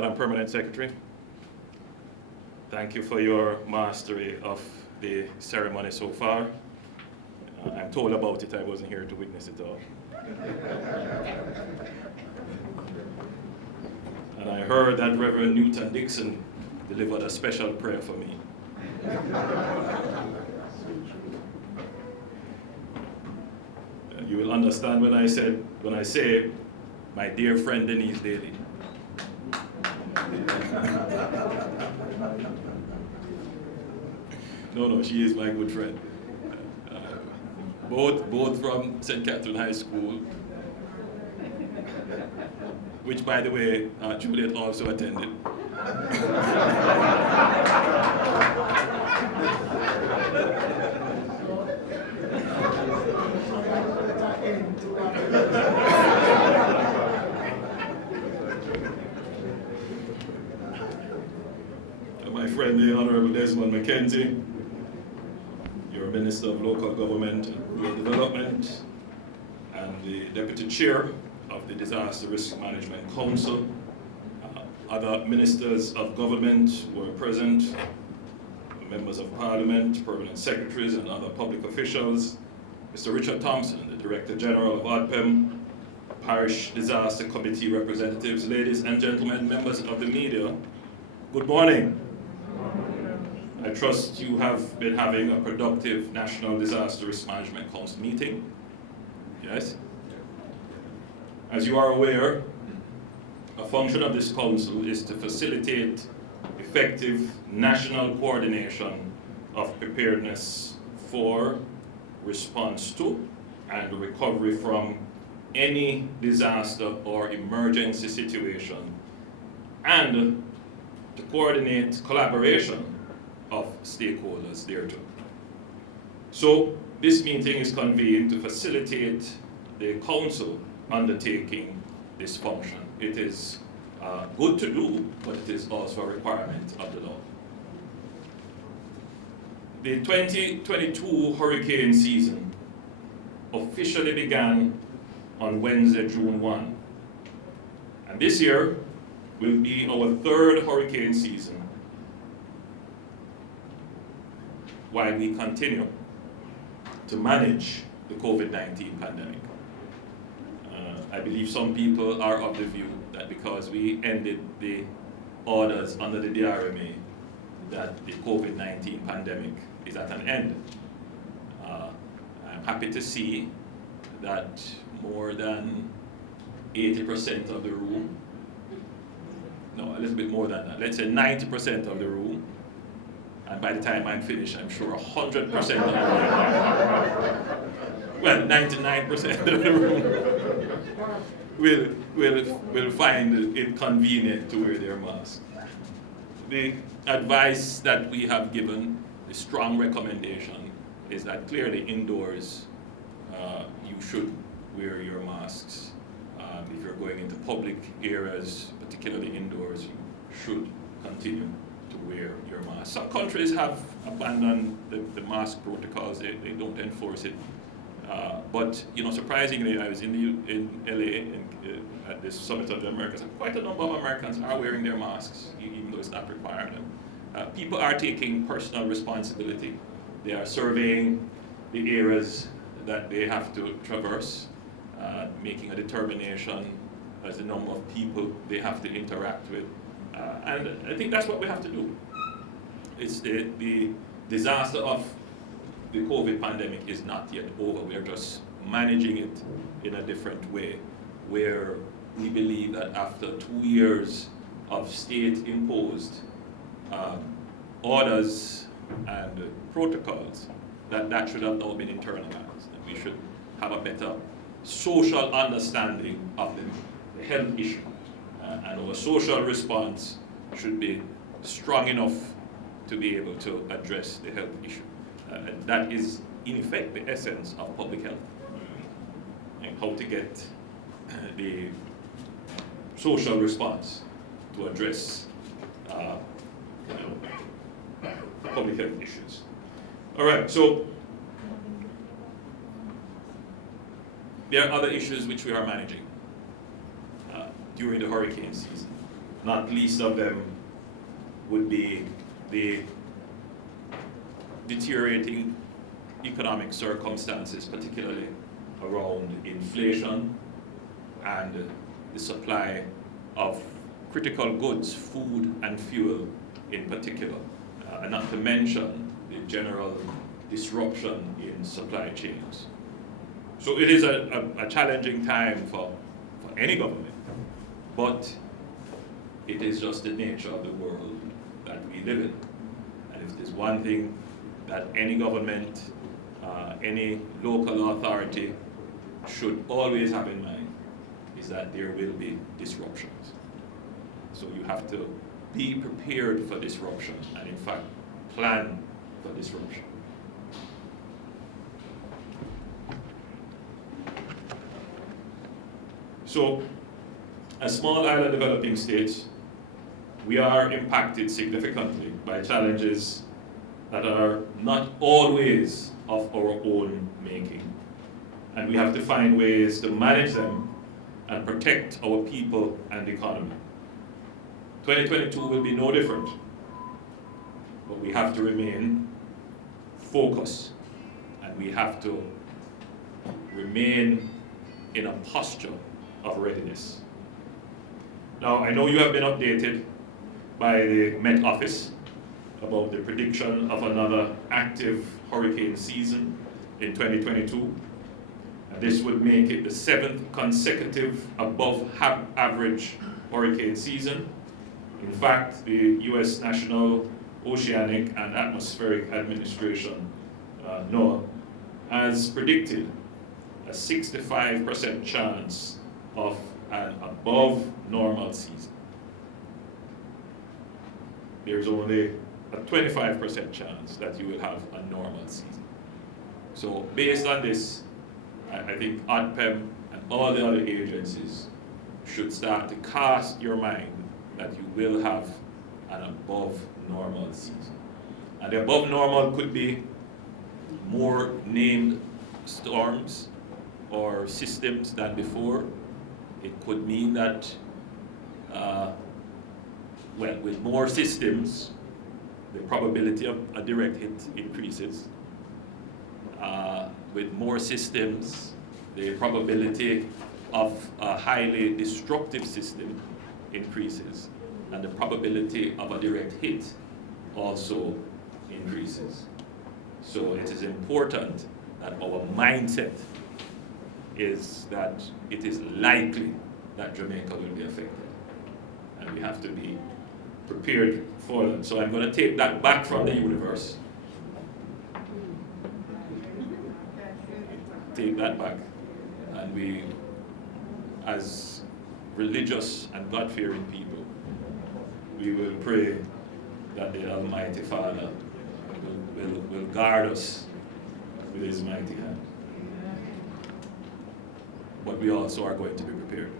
Madam Permanent Secretary, thank you for your mastery of the ceremony so far. I'm told about it, I wasn't here to witness it all. And I heard that Reverend Newton Dixon delivered a special prayer for me. And you will understand when I say, my dear friend Denise Daly. No, she is my good friend. Both from St. Catherine High School, which, by the way, Juliet also attended. My friend, the Honorable Desmond McKenzie, your Minister of Local Government and Rural Development, and the Deputy Chair of the Disaster Risk Management Council, other ministers of government who are present, members of Parliament, permanent secretaries, and other public officials, Mr. Richard Thompson, the Director General of ODPEM, Parish Disaster Committee representatives, ladies and gentlemen, members of the media, good morning. I trust you have been having a productive National Disaster Risk Management Council meeting. Yes? As you are aware, a function of this council is to facilitate effective national coordination of preparedness for, response to, and recovery from any disaster or emergency situation, and to coordinate collaboration of stakeholders thereto. So this meeting is convened to facilitate the council undertaking this function. It is good to do, but it is also a requirement of the law. The 2022 hurricane season officially began on Wednesday, June 1. And this year will be our third hurricane season while we continue to manage the COVID-19 pandemic. I believe some people are of the view that because we ended the orders under the DRMA, that the COVID-19 pandemic is at an end. I'm happy to see that more than 80% of the room, no, a little bit more than that, let's say 90% of the room, and by the time I'm finished, I'm sure 100% of the room, well, 99% of the room will find it convenient to wear their mask. The advice that we have given, the strong recommendation, is that clearly indoors you should wear your masks. If you're going into public areas, particularly indoors, you should continue to wear your mask. Some countries have abandoned the mask protocols, they don't enforce it. But surprisingly, I was in LA at this Summit of the Americas, and quite a number of Americans are wearing their masks, even though it's not requiring them. People are taking personal responsibility. They are surveying the areas that they have to traverse, making a determination as the number of people they have to interact with. And I think that's what we have to do. It's the disaster of the COVID pandemic is not yet over. We are just managing it in a different way, where we believe that after 2 years of state-imposed orders and protocols, that should have now been internalized. And we should have a better social understanding of the health issue. And our social response should be strong enough to be able to address the health issue. And that is, in effect, the essence of public health, and how to get the social response to address public health issues. All right, so there are other issues which we are managing during the hurricane season. not least of them would be the deteriorating economic circumstances, particularly around inflation and the supply of critical goods, food and fuel in particular, and not to mention the general disruption in supply chains. So it is a challenging time for any government, but it is just the nature of the world that we live in. And if there's one thing that any government, any local authority should always have in mind, is that there will be disruptions. So you have to be prepared for disruption and in fact plan for disruption. So, as small island developing states, we are impacted significantly by challenges that are not always of our own making. And we have to find ways to manage them and protect our people and economy. 2022 will be no different, but we have to remain focused and we have to remain in a posture of readiness. Now, I know you have been updated by the Met Office about the prediction of another active hurricane season in 2022. And this would make it the 7th consecutive above average hurricane season. In fact, the U.S. National Oceanic and Atmospheric Administration, NOAA, has predicted a 65% chance of an above normal season. There's only a 25% chance that you will have a normal season. So based on this, I think ODPEM and all the other agencies should start to cast your mind that you will have an above normal season. And the above normal could be more named storms or systems than before. It could mean that, with more systems, the probability of a direct hit increases. With more systems, the probability of a highly destructive system increases, and the probability of a direct hit also increases. So it is important that our mindset is that it is likely that Jamaica will be affected, and we have to be prepared for them. So I'm going to take that back from the universe. Take that back, and we, as religious and God-fearing people, we will pray that the Almighty Father will guard us with His mighty hand. But we also are going to be prepared.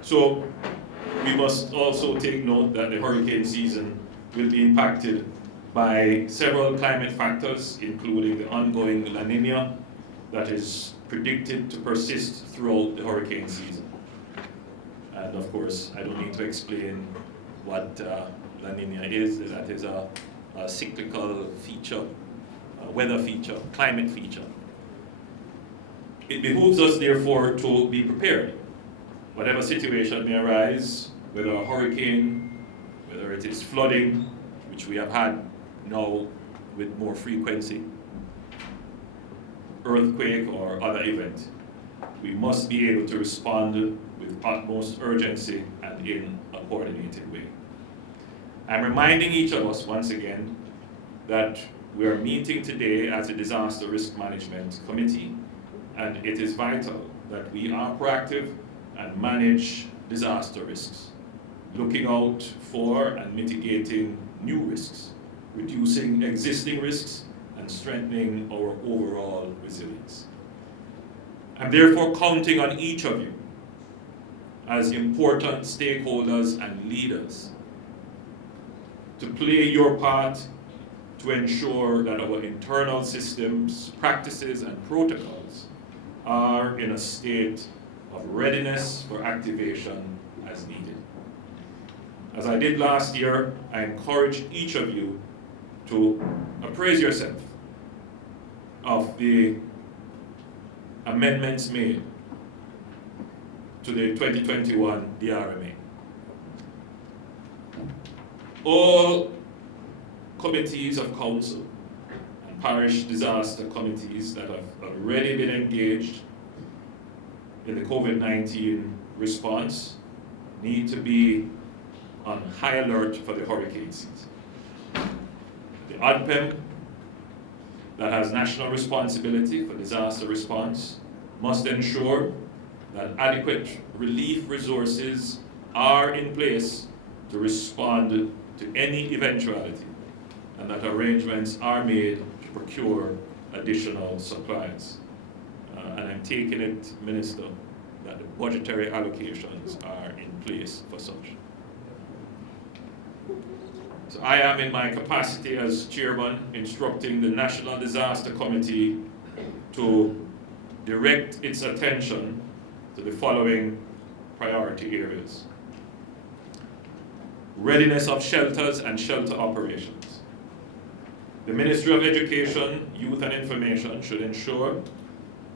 So we must also take note that the hurricane season will be impacted by several climate factors, including the ongoing La Nina that is predicted to persist throughout the hurricane season. And of course, I don't need to explain what La Nina is. That is a cyclical feature, a weather feature, climate feature. It behooves us, therefore, to be prepared. Whatever situation may arise, whether a hurricane, whether it is flooding, which we have had now with more frequency, earthquake or other event, we must be able to respond with utmost urgency and in a coordinated way. I'm reminding each of us once again that we are meeting today as a Disaster Risk Management Committee, and it is vital that we are proactive and manage disaster risks, looking out for and mitigating new risks, reducing existing risks, and strengthening our overall resilience. I'm therefore counting on each of you as important stakeholders and leaders to play your part to ensure that our internal systems, practices, and protocols are in a state of readiness for activation as needed. As I did last year, I encourage each of you to appraise yourself of the amendments made to the 2021 DRMA. All committees of council and parish disaster committees that have already been engaged in the COVID-19 response need to be on high alert for the hurricane season. The ADPEM, that has national responsibility for disaster response, must ensure that adequate relief resources are in place to respond to any eventuality, and that arrangements are made to procure additional supplies. And I'm taking it, Minister, that the budgetary allocations are in place for such. So I am, in my capacity as chairman, instructing the National Disaster Committee to direct its attention to the following priority areas: readiness of shelters and shelter operations. The Ministry of Education, Youth and Information should ensure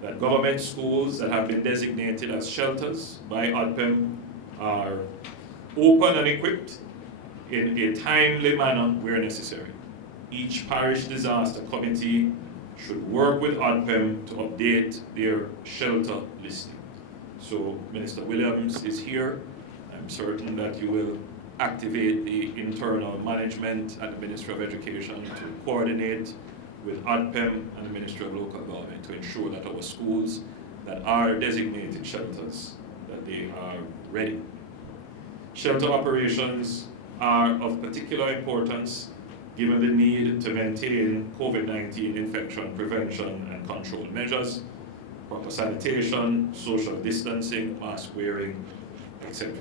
that government schools that have been designated as shelters by ADPEM are open and equipped in a timely manner where necessary. Each parish disaster committee should work with ADPEM to update their shelter listing. So Minister Williams is here. I'm certain that you will activate the internal management at the Ministry of Education to coordinate with ADPEM and the Ministry of Local Government to ensure that our schools that are designated shelters, that they are ready. Shelter operations are of particular importance given the need to maintain COVID-19 infection prevention and control measures, proper sanitation, social distancing, mask wearing, etc.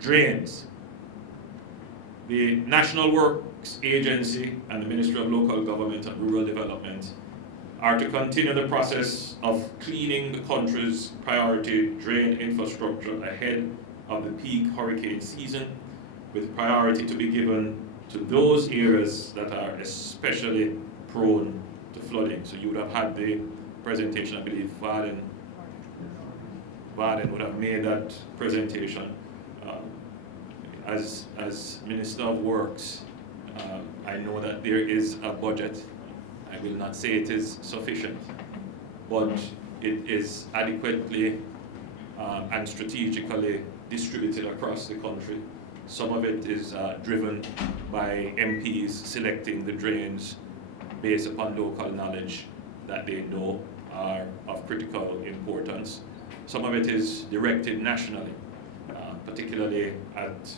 Drains. The National Works Agency and the Ministry of Local Government and Rural Development are to continue the process of cleaning the country's priority drain infrastructure ahead of the peak hurricane season, with priority to be given to those areas that are especially prone to flooding. So you would have had the presentation, I believe Varden would have made that presentation. As Minister of Works, I know that there is a budget. I will not say it is sufficient, but it is adequately and strategically distributed across the country. Some of it is driven by MPs selecting the drains based upon local knowledge that they know are of critical importance. Some of it is directed nationally, particularly at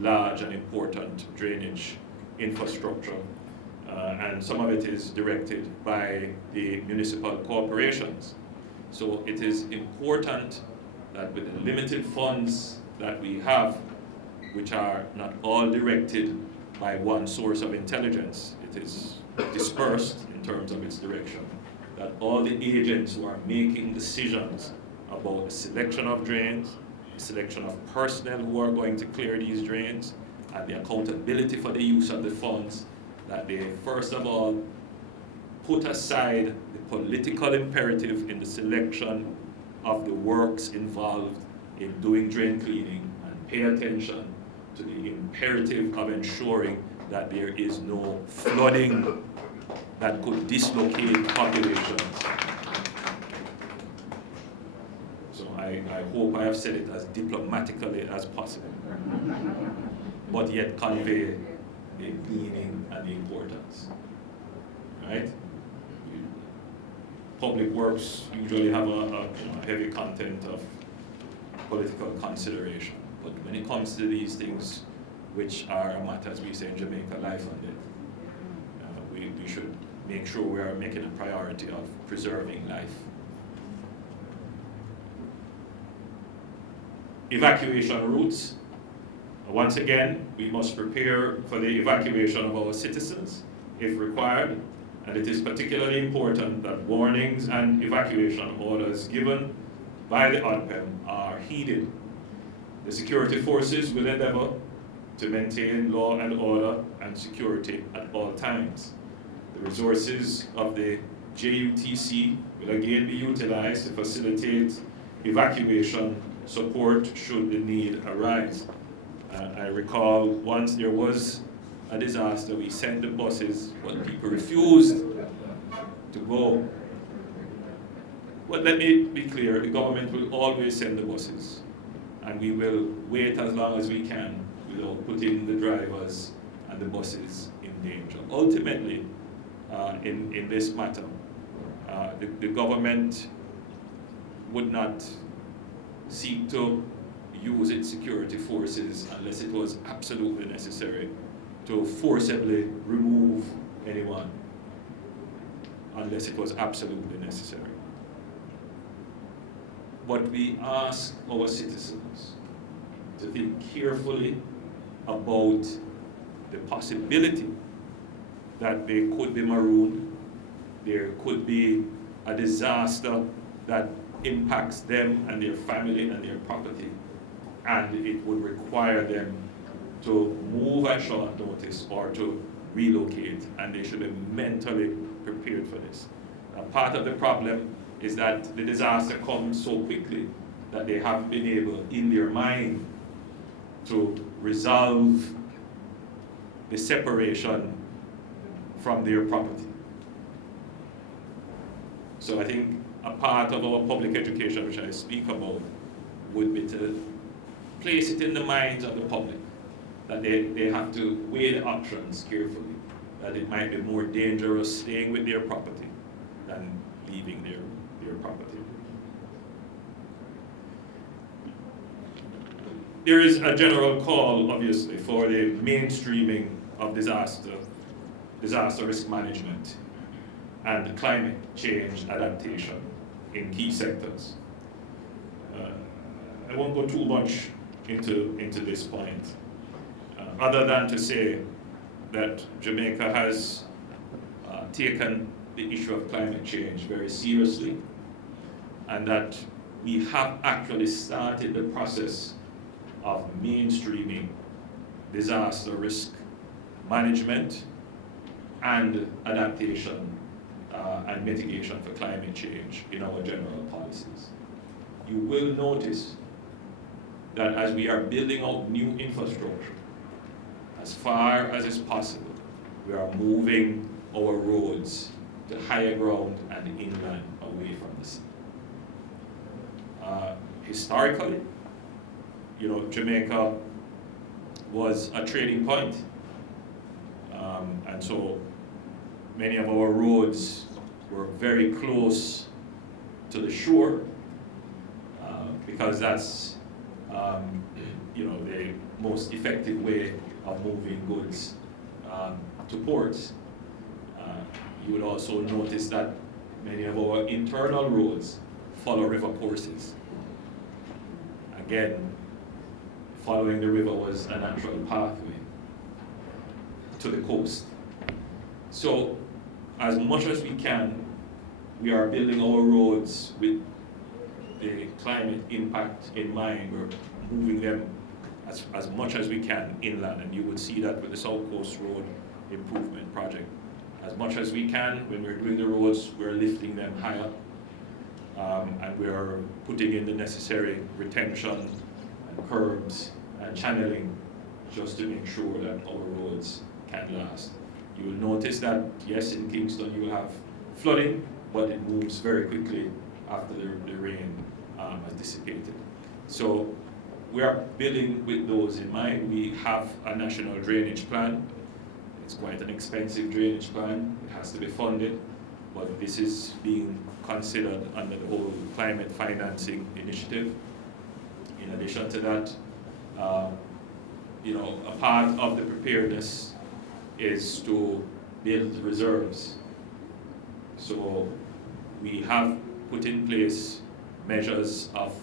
large and important drainage infrastructure. And some of it is directed by the municipal corporations. So it is important that with the limited funds that we have, which are not all directed by one source of intelligence, it is dispersed in terms of its direction, that all the agents who are making decisions about the selection of drains, the selection of personnel who are going to clear these drains, and the accountability for the use of the funds, that they first of all put aside the political imperative in the selection of the works involved in doing drain cleaning and pay attention to the imperative of ensuring that there is no flooding that could dislocate populations. So I hope I have said it as diplomatically as possible, but yet convey the meaning and the importance, right? Public works usually have a heavy content of political consideration, but when it comes to these things, which are a matter, as we say in Jamaica, life and death, we should make sure we are making a priority of preserving life. Evacuation routes. Once again, we must prepare for the evacuation of our citizens, if required, And it is particularly important that warnings and evacuation orders given by the ODPEM are heeded. The security forces will endeavor to maintain law and order and security at all times. The resources of the JUTC will again be utilized to facilitate evacuation support should the need arise. I recall once there was a disaster, we sent the buses, but people refused to go. But let me be clear, the government will always send the buses, and we will wait as long as we can without putting the drivers and the buses in danger. Ultimately, in this matter, the government would not seek to use its security forces unless it was absolutely necessary to forcibly remove anyone, unless it was absolutely necessary. But we ask our citizens to think carefully about the possibility that they could be marooned, there could be a disaster that impacts them and their family and their property, and it would require them to move at short notice or to relocate, and they should be mentally prepared for this. Now, part of the problem is that the disaster comes so quickly that they haven't been able, in their mind, to resolve the separation from their property. So I think a part of our public education, which I speak about, would be to place it in the minds of the public that they have to weigh the options carefully, that it might be more dangerous staying with their property than leaving their property. There is a general call, obviously, for the mainstreaming of disaster risk management and climate change adaptation in key sectors. I won't go too much into this point, other than to say that Jamaica has taken the issue of climate change very seriously, and that we have actually started the process of mainstreaming disaster risk management and adaptation and mitigation for climate change in our general policies. You will notice that as we are building out new infrastructure, as far as is possible, we are moving our roads to higher ground and inland away from the sea. Historically, Jamaica was a trading point, and so many of our roads were very close to the shore, because that's the most effective way of moving goods to ports. You would also notice that many of our internal roads follow river courses. Again, following the river was a natural pathway to the coast. So, as much as we can, we are building our roads with the climate impact in mind. We're moving them as much as we can inland, and you would see that with the South Coast Road Improvement Project. As much as we can, when we're doing the roads, we're lifting them higher, and we're putting in the necessary retention and curbs and channeling just to make sure that our roads can last. You will notice that, yes, in Kingston you will have flooding, but it moves very quickly after the rain has dissipated. So we are building with those in mind. We have a national drainage plan. It's quite an expensive drainage plan. It has to be funded, but this is being considered under the whole climate financing initiative. In addition to that, a part of the preparedness is to build reserves. So we have put in place measures of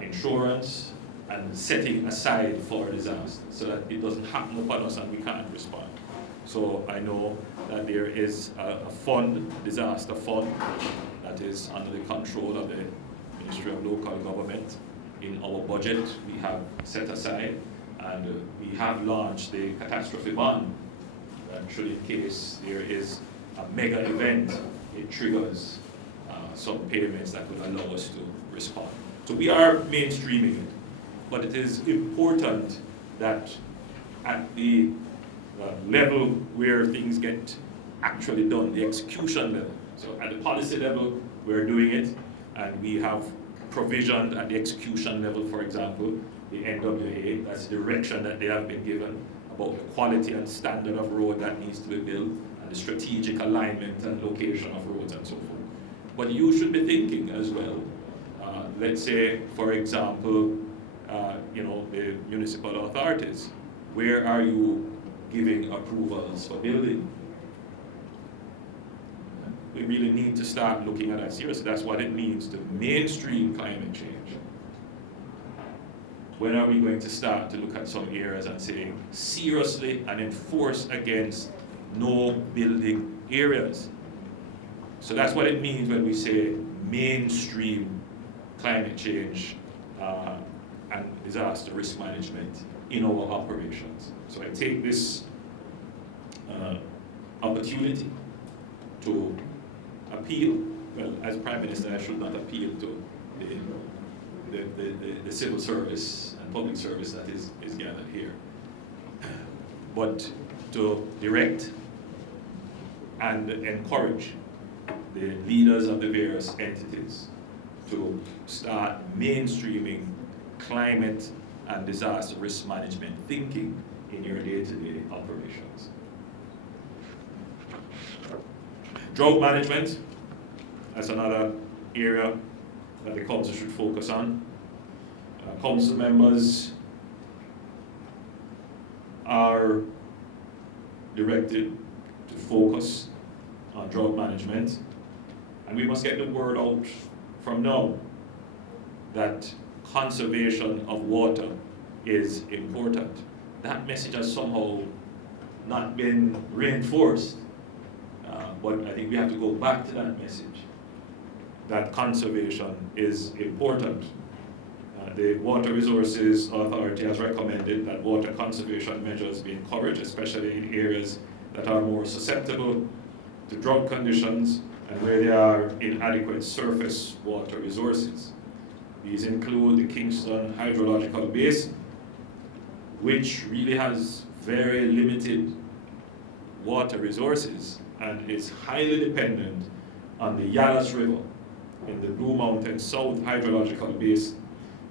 insurance and setting aside for disaster so that it doesn't happen upon us and we can't respond. So I know that there is a fund, disaster fund, that is under the control of the Ministry of Local Government. In our budget, we have set aside, and we have launched the catastrophe bond. And should in case there is a mega event, it triggers some payments that would allow us to respond. So we are mainstreaming it, but it is important that at the level where things get actually done, the execution level. So at the policy level, we're doing it, and we have provisioned at the execution level, for example, the NWA, that's the direction that they have been given about the quality and standard of road that needs to be built, and the strategic alignment and location of roads and so forth. But you should be thinking as well, let's say, for example, the municipal authorities, where are you giving approvals for building? We really need to start looking at that seriously. That's what it means to mainstream climate change. When are we going to start to look at some areas and say, seriously and enforce against no building areas? So that's what it means when we say mainstream climate change and disaster risk management in our operations. So I take this opportunity to appeal, well, as Prime Minister, I should not appeal to the civil service and public service that is gathered here, but to direct and encourage the leaders of the various entities to start mainstreaming climate and disaster risk management thinking in your day-to-day operations. Drought management, that's another area that the council should focus on. Council members are directed to focus on drought management, and we must get the word out from now that conservation of water is important. That message has somehow not been reinforced, but I think we have to go back to that message, that conservation is important. The Water Resources Authority has recommended that water conservation measures be encouraged, especially in areas that are more susceptible to drought conditions and where there are inadequate surface water resources. These include the Kingston Hydrological Basin, which really has very limited water resources and is highly dependent on the Yalas River in the Blue Mountain South Hydrological Basin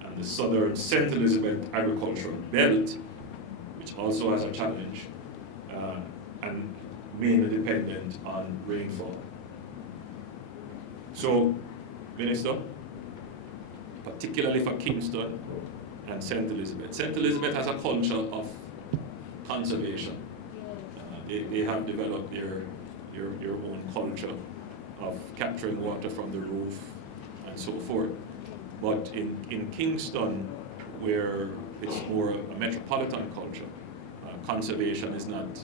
and the southern St. Elizabeth Agricultural Belt, which also has a challenge, and mainly dependent on rainfall. So, Minister, particularly for Kingston and St. Elizabeth. St. Elizabeth has a culture of conservation. They have developed their own culture of capturing water from the roof and so forth. But in Kingston, where it's more a metropolitan culture, conservation is not